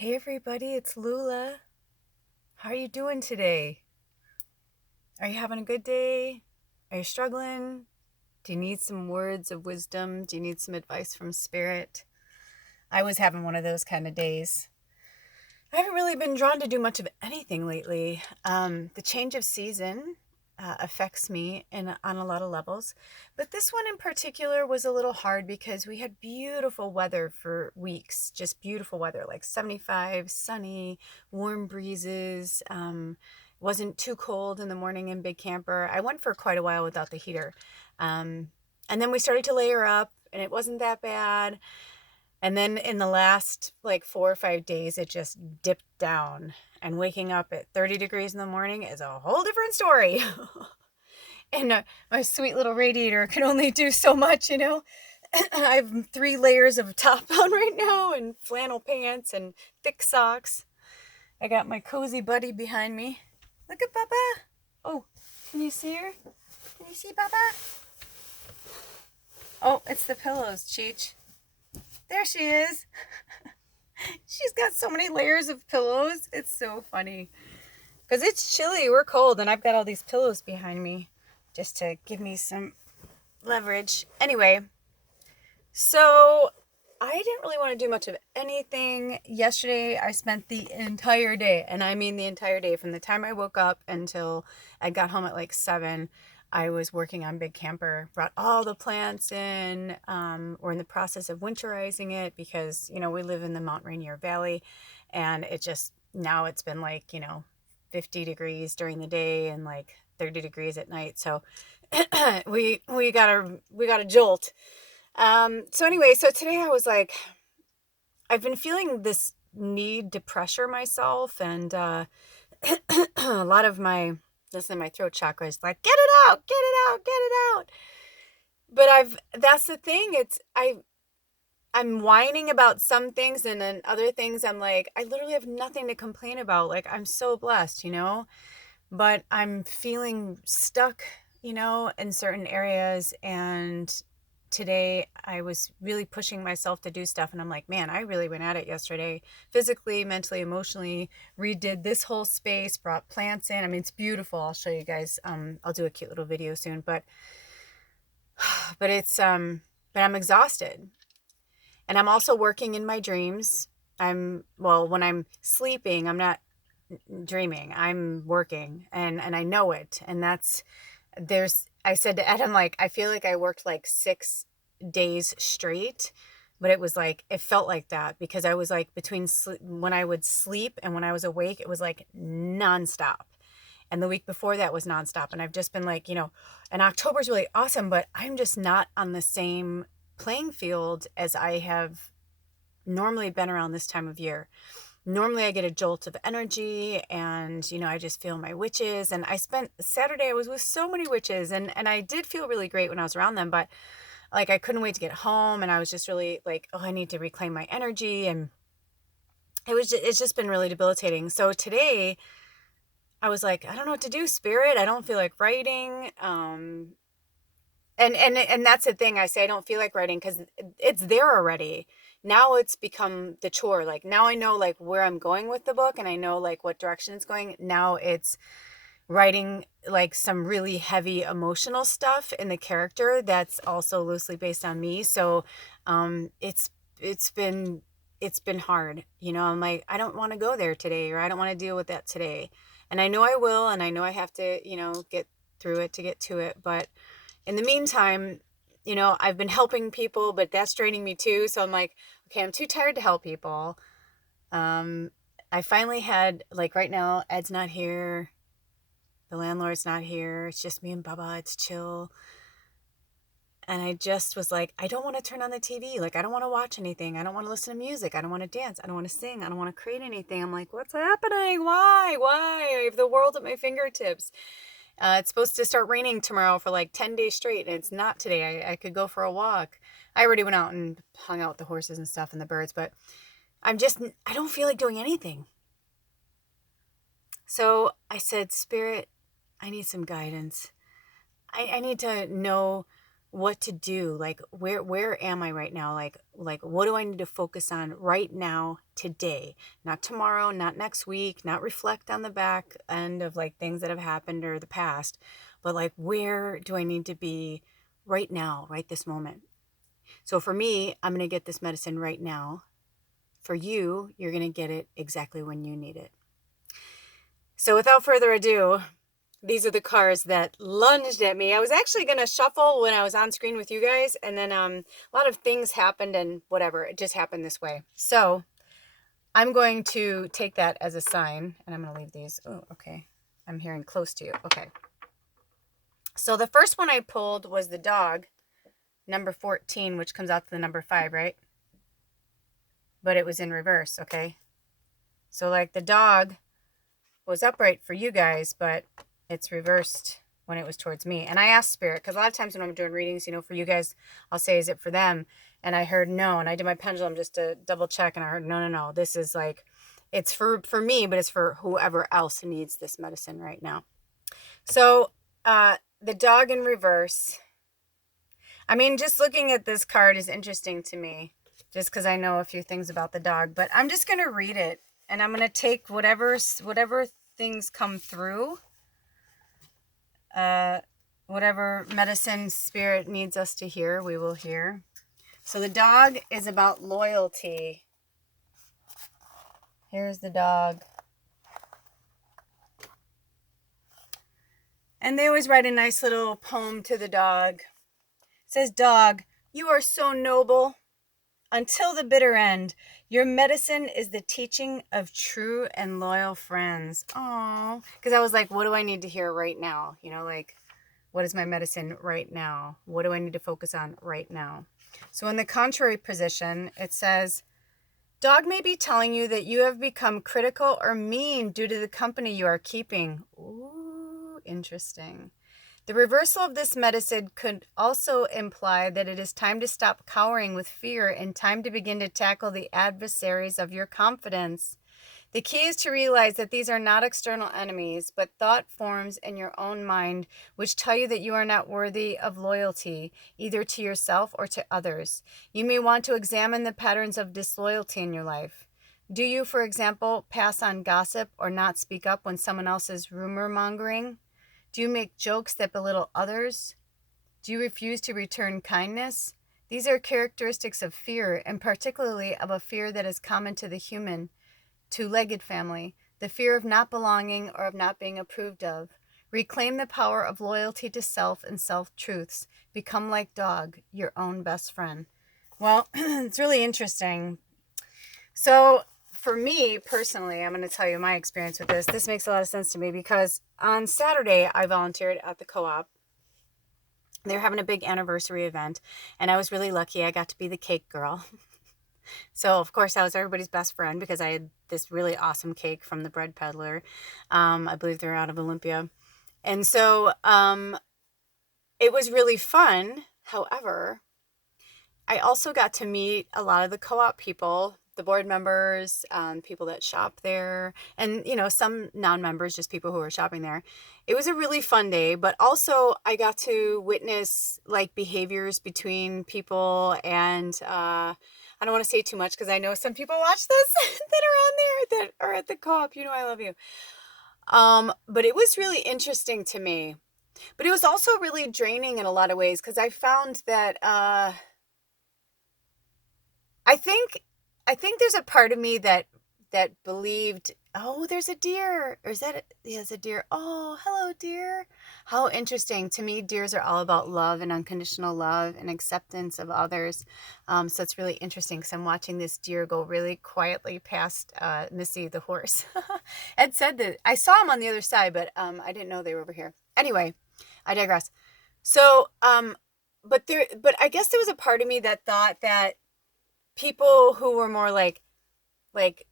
Hey everybody, it's Lula. How are you doing today? Are you having a good day? Are you struggling? Do you need some words of wisdom? Do you need some advice from spirit? I was having one of those kind of days. I haven't really been drawn to do much of anything lately. The change of season affects me on a lot of levels. But this one in particular was a little hard because we had beautiful weather for weeks, just beautiful weather, like 75, sunny, warm breezes. Wasn't too cold in the morning in Big Camper. I went for quite a while without the heater. And then we started to layer up, and it wasn't that bad. And then in the last like 4 or 5 days, it just dipped down. And waking up at 30 degrees in the morning is a whole different story. And my sweet little radiator can only do so much. I have 3 layers of top on right now and flannel pants and thick socks. I got my cozy buddy behind me. Look at Baba. Oh, can you see her? Can you see Baba? Oh, it's the pillows, Cheech. There she is. She's got so many layers of pillows. It's so funny. Because it's chilly. We're cold. And I've got all these pillows behind me just to give me some leverage. Anyway, so I didn't really want to do much of anything. Yesterday, I spent the entire day, and I mean the entire day, from the time I woke up until I got home at like 7. I was working on Big Camper, brought all the plants in. We're in the process of winterizing it because, we live in the Mount Rainier Valley, and now it's been like, 50 degrees during the day and like 30 degrees at night. So we got a jolt. So anyway, so today I was like, I've been feeling this need to pressure myself, and a lot of my throat chakra is like, get it out, get it out, get it out. But that's the thing. I'm whining about some things, and then other things I'm like, I literally have nothing to complain about. Like, I'm so blessed. But I'm feeling stuck, in certain areas. And today I was really pushing myself to do stuff, and I'm like, man, I really went at it yesterday, physically, mentally, emotionally. Redid this whole space, brought plants in. I mean, it's beautiful. I'll show you guys. I'll do a cute little video soon, but but I'm exhausted, and I'm also working in my dreams. When I'm sleeping, I'm not dreaming, I'm working, and I know it. And I said to Ed, I'm like, I feel like I worked like 6 days straight, but it felt like that because I was like when I would sleep and when I was awake, it was like nonstop. And the week before that was nonstop. And I've just been like, and October's really awesome, but I'm just not on the same playing field as I have normally been around this time of year. Normally I get a jolt of energy, and, I just feel my witches. And I spent Saturday, I was with so many witches, and I did feel really great when I was around them, but like, I couldn't wait to get home. And I was just really like, oh, I need to reclaim my energy. And it's just been really debilitating. So today I was like, I don't know what to do, Spirit. I don't feel like writing. And that's the thing. I say I don't feel like writing because it's there already. Now it's become the chore. Like, now I know like where I'm going with the book, and I know like what direction it's going. Now it's writing like some really heavy emotional stuff in the character that's also loosely based on me. So it's been hard. I'm like, I don't want to go there today, or I don't want to deal with that today. And I know I will, and I know I have to, get through it to get to it. But in the meantime, I've been helping people, but that's draining me too. So I'm like, okay, I'm too tired to help people. I finally had, like, right now, Ed's not here. The landlord's not here. It's just me and Baba. It's chill. And I just was like, I don't want to turn on the TV. Like, I don't want to watch anything. I don't want to listen to music. I don't want to dance. I don't want to sing. I don't want to create anything. I'm like, what's happening? Why? I have the world at my fingertips. It's supposed to start raining tomorrow for like 10 days straight, and it's not today. I could go for a walk. I already went out and hung out with the horses and stuff and the birds, but I don't feel like doing anything. So I said, Spirit, I need some guidance. I need to know what to do. Like, where am I right now? Like, what do I need to focus on right now, today, not tomorrow, not next week, not reflect on the back end of like things that have happened or the past, but like, where do I need to be right now, right this moment? So for me, I'm going to get this medicine right now. For you, you're going to get it exactly when you need it. So without further ado, these are the cards that lunged at me. I was actually going to shuffle when I was on screen with you guys, and then a lot of things happened and whatever. It just happened this way. So I'm going to take that as a sign, and I'm going to leave these. Oh, okay. I'm hearing close to you. Okay. So the first one I pulled was the dog, number 14, which comes out to the number 5, right? But it was in reverse, okay? So like the dog was upright for you guys, but it's reversed when it was towards me. And I asked Spirit, because a lot of times when I'm doing readings, you know, for you guys, I'll say, is it for them? And I heard no. And I did my pendulum just to double check. And I heard, no. This is like, it's for me, but it's for whoever else needs this medicine right now. So the dog in reverse. I mean, just looking at this card is interesting to me, just because I know a few things about the dog. But I'm just going to read it. And I'm going to take whatever things come through. Whatever medicine Spirit needs us to hear, we will hear. So the dog is about loyalty. Here's the dog. And they always write a nice little poem to the dog. It says, "Dog, you are so noble. Until the bitter end, your medicine is the teaching of true and loyal friends." Oh, because I was like, what do I need to hear right now? You know, like, what is my medicine right now? What do I need to focus on right now? So in the contrary position, it says, "Dog may be telling you that you have become critical or mean due to the company you are keeping." Ooh, interesting. The reversal of this medicine could also imply that it is time to stop cowering with fear and time to begin to tackle the adversaries of your confidence. The key is to realize that these are not external enemies, but thought forms in your own mind which tell you that you are not worthy of loyalty, either to yourself or to others. You may want to examine the patterns of disloyalty in your life. Do you, for example, pass on gossip or not speak up when someone else is rumor mongering? Do you make jokes that belittle others? Do you refuse to return kindness? These are characteristics of fear, and particularly of a fear that is common to the human, two-legged family, the fear of not belonging or of not being approved of. Reclaim the power of loyalty to self and self-truths. Become like dog, your own best friend. Well, it's really interesting. So for me personally, I'm going to tell you my experience with this. This makes a lot of sense to me because on Saturday I volunteered at the co-op. They're having a big anniversary event, and I was really lucky. I got to be the cake girl. So of course I was everybody's best friend because I had this really awesome cake from the bread peddler. I believe they're out of Olympia. And so it was really fun. However, I also got to meet a lot of the co-op people, the board members, people that shop there, and, you know, some non-members, just people who were shopping there. It was a really fun day, but also I got to witness like behaviors between people, and I don't want to say too much because I know some people watch this that are on there that are at the co-op. You know, I love you. But it was really interesting to me, but it was also really draining in a lot of ways because I found that, I think there's a part of me that believed, oh, there's a deer. Or is that there's a deer. Oh, hello, deer. How interesting. To me, deers are all about love and unconditional love and acceptance of others. So it's really interesting because I'm watching this deer go really quietly past Missy, the horse. Ed said that I saw him on the other side, but I didn't know they were over here. Anyway, I digress. So, but I guess there was a part of me that thought that people who were more like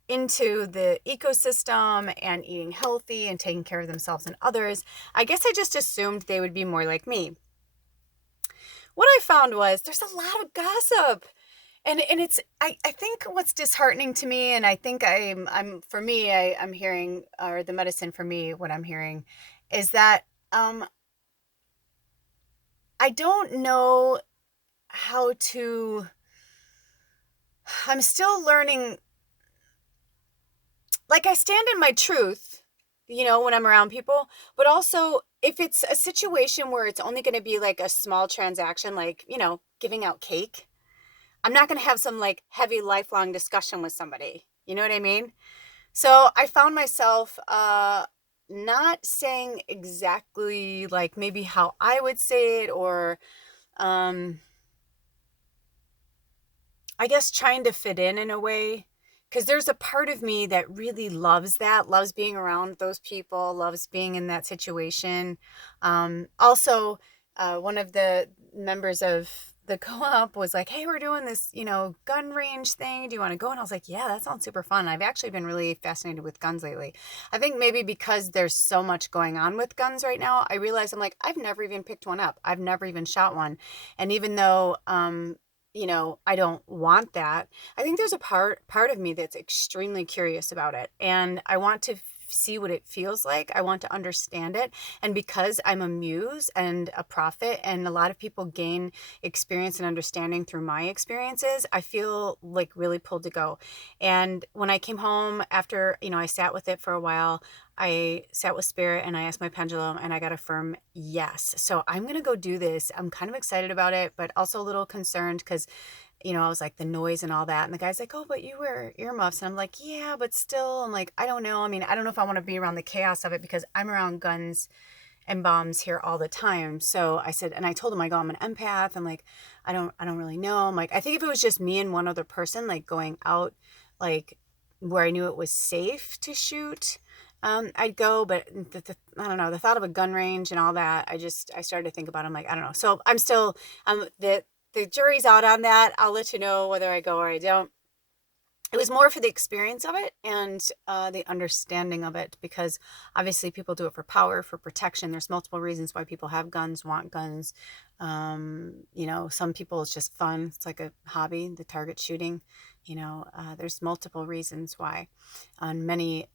into the ecosystem and eating healthy and taking care of themselves and others, I guess I just assumed they would be more like me. What I found was there's a lot of gossip, and it's I think what's disheartening to me, and I think I'm hearing, or the medicine for me, what I'm hearing is that I don't know how to, I'm still learning. Like, I stand in my truth, when I'm around people, but also if it's a situation where it's only going to be like a small transaction, like, giving out cake, I'm not going to have some like heavy lifelong discussion with somebody. You know what I mean? So I found myself not saying exactly like maybe how I would say it, or um, I guess trying to fit in a way, because there's a part of me that really loves that, loves being around those people, loves being in that situation. Also, one of the members of the co-op was like, hey, we're doing this, gun range thing. Do you want to go? And I was like, yeah, that sounds super fun. I've actually been really fascinated with guns lately. I think maybe because there's so much going on with guns right now, I realize I'm like, I've never even picked one up. I've never even shot one. And even though, I don't want that, I think there's a part of me that's extremely curious about it. And I want to see what it feels like. I want to understand it. And because I'm a muse and a prophet, and a lot of people gain experience and understanding through my experiences, I feel like really pulled to go. And when I came home after, I sat with it for a while, I sat with spirit and I asked my pendulum, and I got a firm yes. So I'm going to go do this. I'm kind of excited about it, but also a little concerned because, I was like the noise and all that. And the guy's like, oh, but you wear earmuffs. And I'm like, yeah, but still, I'm like, I don't know. I mean, I don't know if I want to be around the chaos of it, because I'm around guns and bombs here all the time. So I said, and I told him, I go, I'm an empath. I'm like, I don't really know. I'm like, I think if it was just me and one other person, like going out, like where I knew it was safe to shoot, I'd go. But I don't know, the thought of a gun range and all that, I started to think about it. I'm like, I don't know. So I'm still, the jury's out on that. I'll let you know whether I go or I don't. It was more for the experience of it and the understanding of it, because obviously people do it for power, for protection. There's multiple reasons why people have guns, want guns. Some people it's just fun. It's like a hobby, the target shooting. There's multiple reasons why on many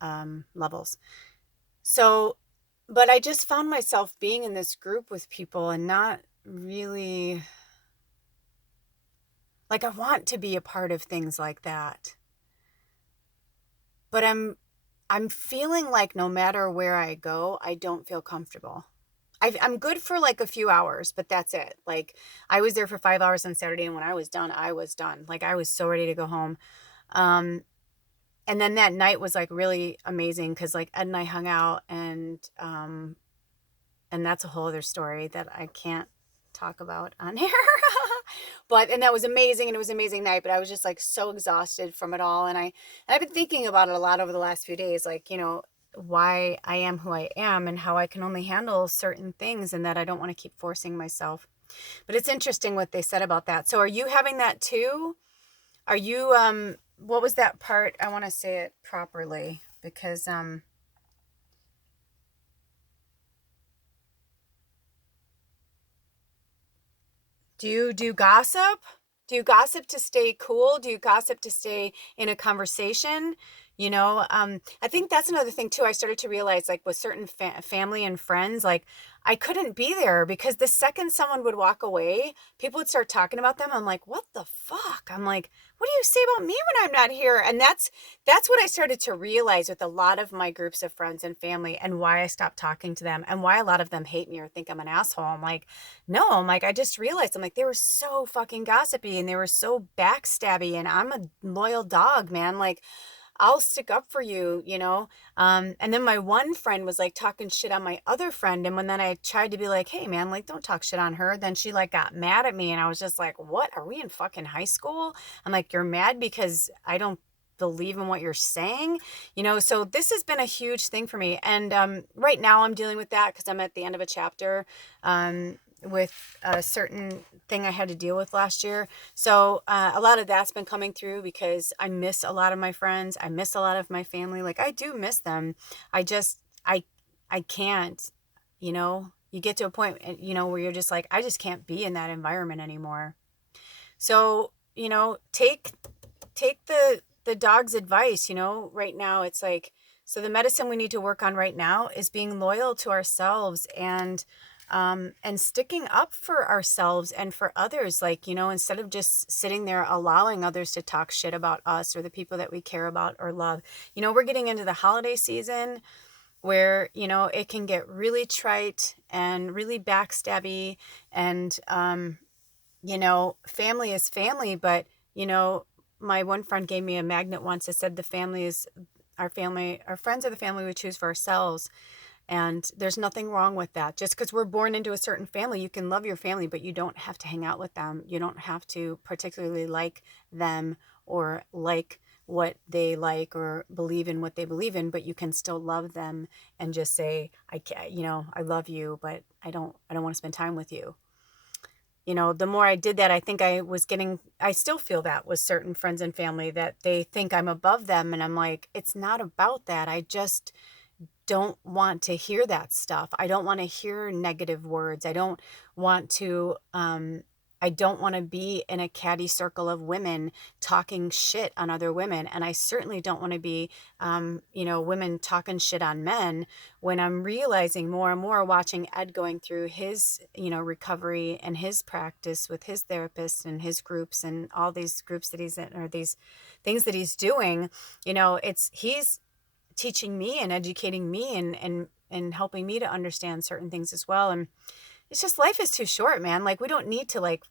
levels. So, but I just found myself being in this group with people and not really, like, I want to be a part of things like that. But I'm feeling like no matter where I go, I don't feel comfortable. I'm good for like a few hours, but that's it. Like, I was there for 5 hours on Saturday, and when I was done, I was done. Like, I was so ready to go home. And then that night was like really amazing because like Ed and I hung out, and that's a whole other story that I can't talk about on here. And that was amazing, and it was an amazing night, but I was just like so exhausted from it all. And I've been thinking about it a lot over the last few days, like, why I am who I am and how I can only handle certain things, and that I don't want to keep forcing myself. But it's interesting what they said about that. So are you having that too? Are you, what was that part? I want to say it properly because, do you do gossip? Do you gossip to stay cool? Do you gossip to stay in a conversation? I think that's another thing too. I started to realize, like with certain family and friends, like I couldn't be there because the second someone would walk away, people would start talking about them. I'm like, what the fuck? I'm like, what do you say about me when I'm not here? And that's what I started to realize with a lot of my groups of friends and family, and why I stopped talking to them, and why a lot of them hate me or think I'm an asshole. I'm like, no, I just realized, I'm like, they were so fucking gossipy and they were so backstabby, and I'm a loyal dog, man. Like, I'll stick up for you, and then my one friend was like talking shit on my other friend. And when then I tried to be like, hey man, like don't talk shit on her, then she like got mad at me. And I was just like, what, are we in fucking high school? I'm like, you're mad because I don't believe in what you're saying, so this has been a huge thing for me. And right now I'm dealing with that because I'm at the end of a chapter with a certain thing I had to deal with last year. So a lot of that's been coming through because I miss a lot of my friends. I miss a lot of my family. Like, I do miss them. I can't, you get to a point, where you're just like, I just can't be in that environment anymore. So, take the dog's advice, right now it's like, so the medicine we need to work on right now is being loyal to ourselves and and sticking up for ourselves and for others. Like, instead of just sitting there allowing others to talk shit about us or the people that we care about or love. We're getting into the holiday season where, it can get really trite and really backstabby, and, family is family, but, my one friend gave me a magnet once that said the family is our family, our friends are the family we choose for ourselves. And there's nothing wrong with that. Just because we're born into a certain family, you can love your family, but you don't have to hang out with them. You don't have to particularly like them or like what they like or believe in what they believe in, but you can still love them and just say, I can't, I love you, but I don't want to spend time with you. The more I did that, I think I still feel that with certain friends and family, that they think I'm above them. And I'm like, it's not about that. I just don't want to hear that stuff. I don't want to hear negative words. I don't want to be in a catty circle of women talking shit on other women. And I certainly don't want to be, women talking shit on men, when I'm realizing more and more, watching Ed going through his, recovery and his practice with his therapist and his groups and all these groups that he's in, or these things that he's doing, he's teaching me and educating me and helping me to understand certain things as well. And it's just, life is too short, man. Like, we don't need to like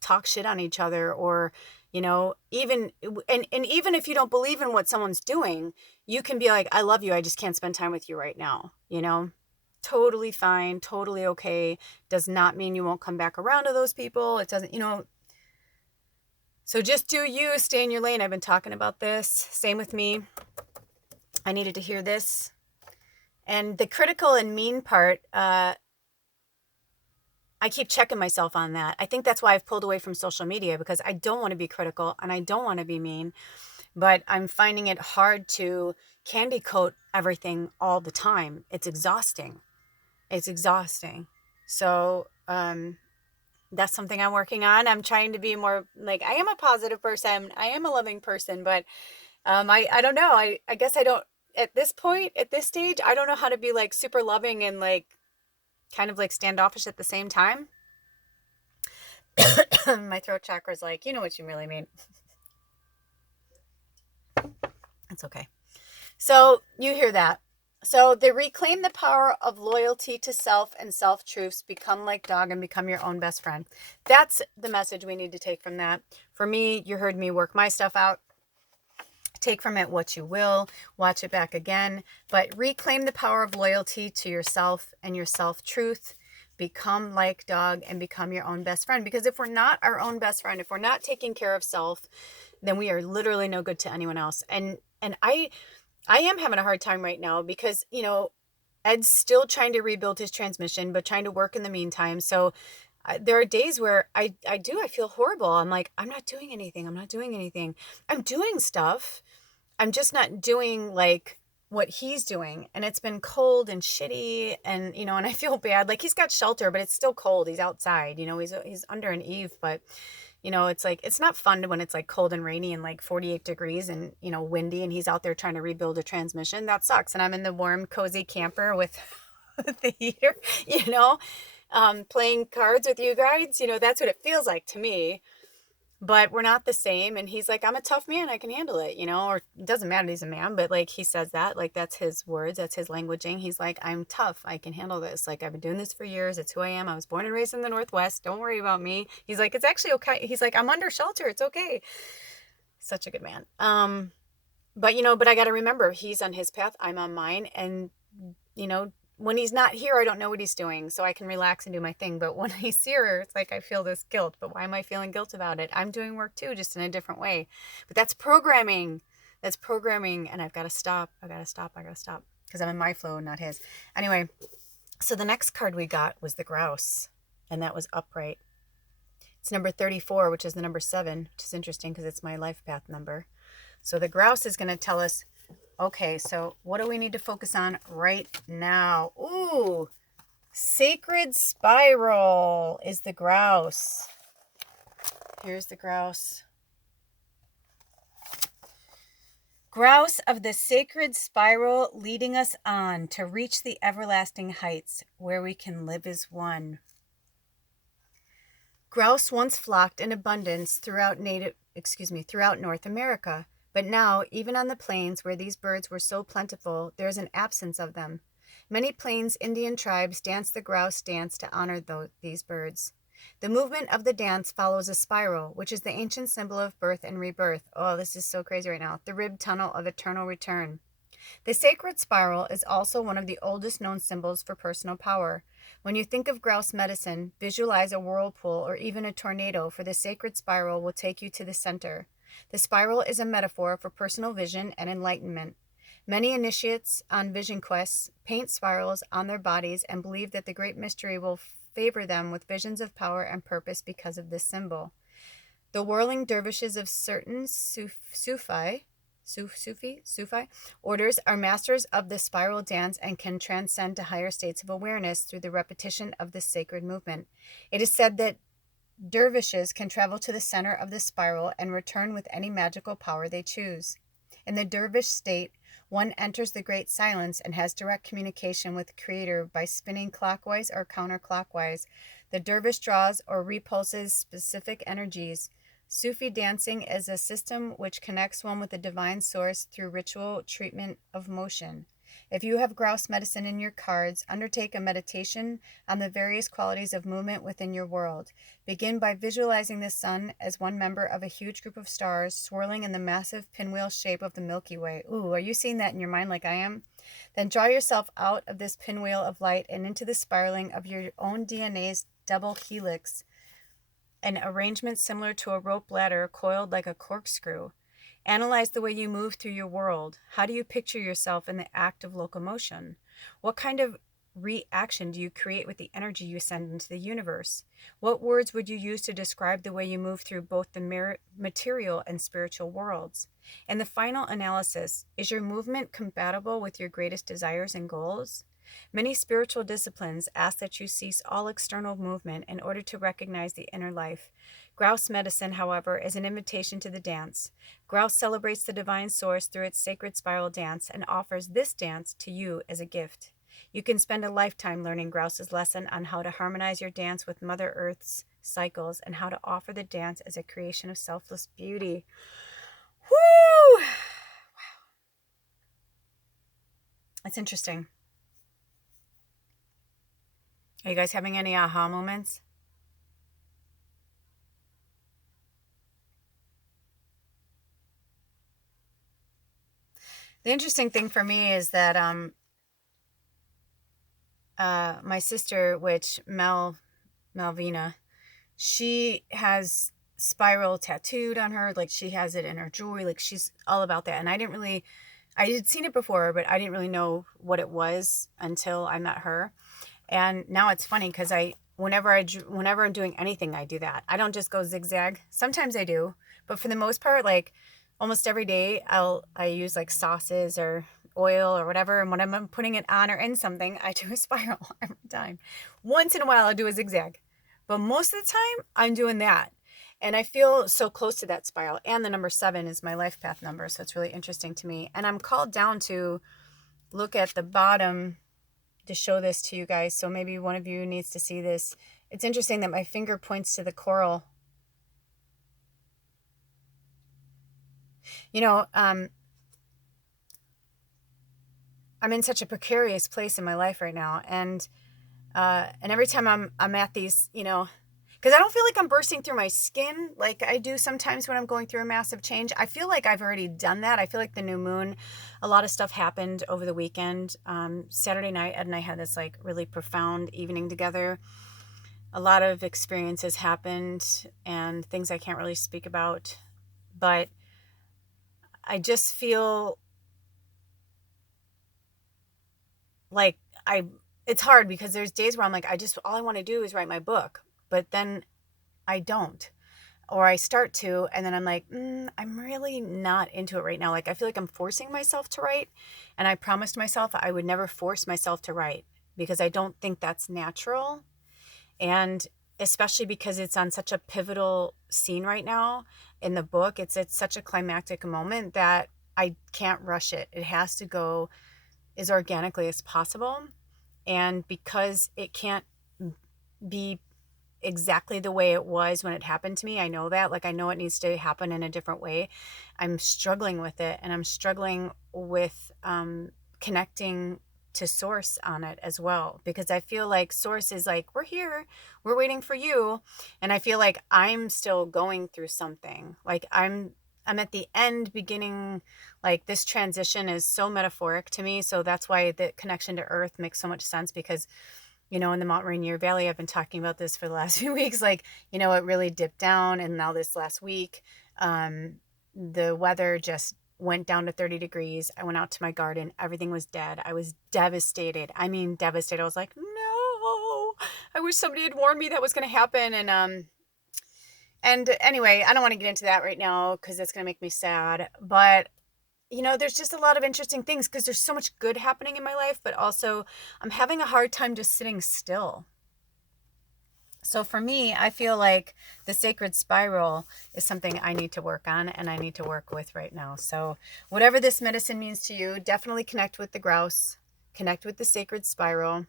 talk shit on each other, or, even, and even if you don't believe in what someone's doing, you can be like, I love you, I just can't spend time with you right now. Totally fine, totally okay. Does not mean you won't come back around to those people. It doesn't, so just do you, stay in your lane. I've been talking about this. Same with me. I needed to hear this. And the critical and mean part, I keep checking myself on that. I think that's why I've pulled away from social media, because I don't want to be critical and I don't want to be mean, but I'm finding it hard to candy coat everything all the time. It's exhausting. So, that's something I'm working on. I'm trying to be more like, I am a positive person. I am a loving person, but I don't know. I guess I don't, at this point, at this stage, I don't know how to be like super loving and like kind of like standoffish at the same time. My throat chakra is like, you know what you really mean. It's okay. So you hear that. So they reclaim the power of loyalty to self and self-truths, become like dog and become your own best friend. That's the message we need to take from that. For me, you heard me work my stuff out. Take from it what you will, watch it back again, but reclaim the power of loyalty to yourself and your self-truth. Become like dog and become your own best friend. Because if we're not our own best friend, if we're not taking care of self, then we are literally no good to anyone else. And I am having a hard time right now because, Ed's still trying to rebuild his transmission, but trying to work in the meantime. So there are days where I feel horrible. I'm like, I'm not doing anything. I'm doing stuff. I'm just not doing like what he's doing. And it's been cold and shitty, and, and I feel bad. Like, he's got shelter, but it's still cold. He's outside, he's under an eave, but it's like, it's not fun when it's like cold and rainy and like 48 degrees and, windy, and he's out there trying to rebuild a transmission. That sucks. And I'm in the warm, cozy camper with the heater, playing cards with you guys. That's what it feels like to me. But we're not the same. And he's like, I'm a tough man. I can handle it, or it doesn't matter. He's a man, but like, he says that, like, that's his words. That's his languaging. He's like, I'm tough. I can handle this. Like, I've been doing this for years. It's who I am. I was born and raised in the Northwest. Don't worry about me. He's like, it's actually okay. He's like, I'm under shelter. It's okay. Such a good man. But I got to remember, he's on his path. I'm on mine. And, when he's not here, I don't know what he's doing, so I can relax and do my thing. But when he's here, it's like I feel this guilt. But why am I feeling guilt about it? I'm doing work too, just in a different way. But that's programming. And I've got to stop. Because I'm in my flow, not his. Anyway, so the next card we got was the grouse, and that was upright. It's number 34, which is the number 7, which is interesting because it's my life path number. So the grouse is going to tell us, okay, so what do we need to focus on right now? Ooh, sacred spiral is the grouse. Here's the grouse. Grouse of the sacred spiral, leading us on to reach the everlasting heights where we can live as one. Grouse once flocked in abundance throughout North America, but now, even on the plains where these birds were so plentiful, there is an absence of them. Many Plains Indian tribes dance the grouse dance to honor these birds. The movement of the dance follows a spiral, which is the ancient symbol of birth and rebirth. Oh, this is so crazy right now. The rib tunnel of eternal return. The sacred spiral is also one of the oldest known symbols for personal power. When you think of grouse medicine, visualize a whirlpool or even a tornado, for the sacred spiral will take you to the center. The spiral is a metaphor for personal vision and enlightenment. Many initiates on vision quests paint spirals on their bodies and believe that the great mystery will favor them with visions of power and purpose because of this symbol. The whirling dervishes of certain Sufi orders are masters of the spiral dance and can transcend to higher states of awareness through the repetition of this sacred movement. It is said that dervishes can travel to the center of the spiral and return with any magical power they choose. In the dervish state, one enters the great silence and has direct communication with the Creator by spinning clockwise or counterclockwise. The dervish draws or repulses specific energies. Sufi dancing is a system which connects one with the divine source through ritual treatment of motion. If you have grouse medicine in your cards, undertake a meditation on the various qualities of movement within your world. Begin by visualizing the sun as one member of a huge group of stars swirling in the massive pinwheel shape of the Milky Way. Ooh, are you seeing that in your mind like I am? Then draw yourself out of this pinwheel of light and into the spiraling of your own DNA's double helix, an arrangement similar to a rope ladder coiled like a corkscrew. Analyze the way you move through your world. How do you picture yourself in the act of locomotion? What kind of reaction do you create with the energy you send into the universe? What words would you use to describe the way you move through both the material and spiritual worlds? In the final analysis, is your movement compatible with your greatest desires and goals? Many spiritual disciplines ask that you cease all external movement in order to recognize the inner life. Grouse medicine, however, is an invitation to the dance. Grouse celebrates the divine source through its sacred spiral dance and offers this dance to you as a gift. You can spend a lifetime learning Grouse's lesson on how to harmonize your dance with Mother Earth's cycles and how to offer the dance as a creation of selfless beauty. Woo! Wow. That's interesting. Are you guys having any aha moments? The interesting thing for me is that my sister, which Malvina, she has spiral tattooed on her, like she has it in her jewelry, like she's all about that. And I had seen it before, but I didn't really know what it was until I met her. And now it's funny because whenever I'm doing anything, I do that. I don't just go zigzag. Sometimes I do, but for the most part, like almost every day, I use like sauces or oil or whatever. And when I'm putting it on or in something, I do a spiral every time. Once in a while, I'll do a zigzag, but most of the time, I'm doing that. And I feel so close to that spiral. And the number 7 is my life path number, so it's really interesting to me. And I'm called down to look at the bottom to show this to you guys, so maybe one of you needs to see this. It's interesting that my finger points to the coral. You know, I'm in such a precarious place in my life right now, and every time I'm at these, because I don't feel like I'm bursting through my skin like I do sometimes when I'm going through a massive change. I feel like I've already done that. I feel like the new moon, a lot of stuff happened over the weekend. Saturday night, Ed and I had this like really profound evening together. A lot of experiences happened and things I can't really speak about. But I just feel like it's hard because there's days where I'm like, all I want to do is write my book. But then I don't, or I start to, and then I'm like, I'm really not into it right now. Like, I feel like I'm forcing myself to write, and I promised myself I would never force myself to write because I don't think that's natural. And especially because it's on such a pivotal scene right now in the book, it's at such a climactic moment that I can't rush it. It has to go as organically as possible. And because it can't be exactly the way it was when it happened to me, I know that. Like, I know it needs to happen in a different way. I'm struggling with it, and I'm struggling with connecting to source on it as well, because I feel like source is like, we're here, we're waiting for you. And I feel like I'm still going through something. Like, I'm at the end beginning. Like, this transition is so metaphoric to me. So that's why the connection to earth makes so much sense, because in the Mount Rainier Valley, I've been talking about this for the last few weeks. Like, it really dipped down. And now this last week, the weather just went down to 30 degrees. I went out to my garden. Everything was dead. I was devastated. I mean, devastated. I was like, no, I wish somebody had warned me that was going to happen. And anyway, I don't want to get into that right now because it's going to make me sad. But there's just a lot of interesting things because there's so much good happening in my life, but also I'm having a hard time just sitting still. So for me, I feel like the sacred spiral is something I need to work on and I need to work with right now. So whatever this medicine means to you, definitely connect with the grouse, connect with the sacred spiral.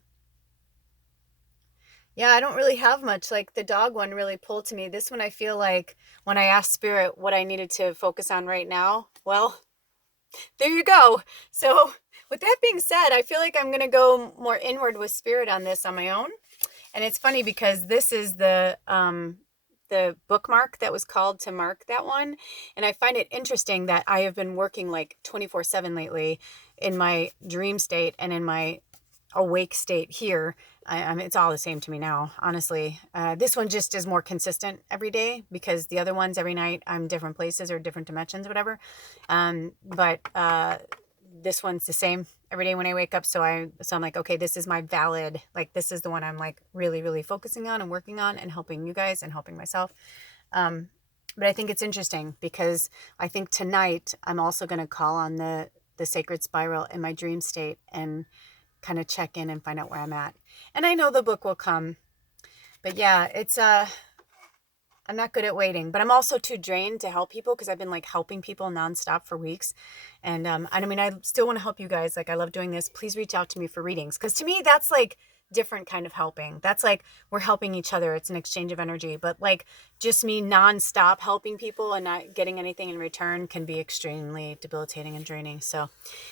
Yeah, I don't really have much. Like, the dog one really pulled to me. This one, I feel like when I asked Spirit what I needed to focus on right now, well, there you go. So with that being said, I feel like I'm going to go more inward with Spirit on this on my own. And it's funny because this is the bookmark that was called to mark that one. And I find it interesting that I have been working like 24/7 lately in my dream state and in my awake state here. It's all the same to me now, honestly. This one just is more consistent every day because the other ones every night I'm different places or different dimensions, whatever. But this one's the same every day when I wake up. So I'm like, okay, this is my valid, like, this is the one I'm like really, really focusing on and working on and helping you guys and helping myself. But I think it's interesting because I think tonight I'm also going to call on the sacred spiral in my dream state and kind of check in and find out where I'm at. And I know the book will come, but yeah, it's, I'm not good at waiting, but I'm also too drained to help people because I've been like helping people nonstop for weeks. And I mean, I still want to help you guys. Like, I love doing this. Please reach out to me for readings. Because to me, that's like different kind of helping. That's like we're helping each other. It's an exchange of energy. But like just me nonstop helping people and not getting anything in return can be extremely debilitating and draining. So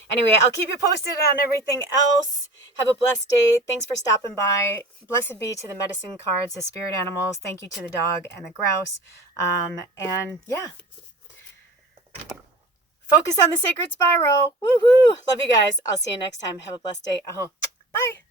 anyway, I'll keep you posted on everything else. Have a blessed day. Thanks for stopping by. Blessed be to the medicine cards, the spirit animals. Thank you to the dog and the grouse. And yeah. Focus on the sacred spiral. Woohoo! Love you guys. I'll see you next time. Have a blessed day. Aho. Bye.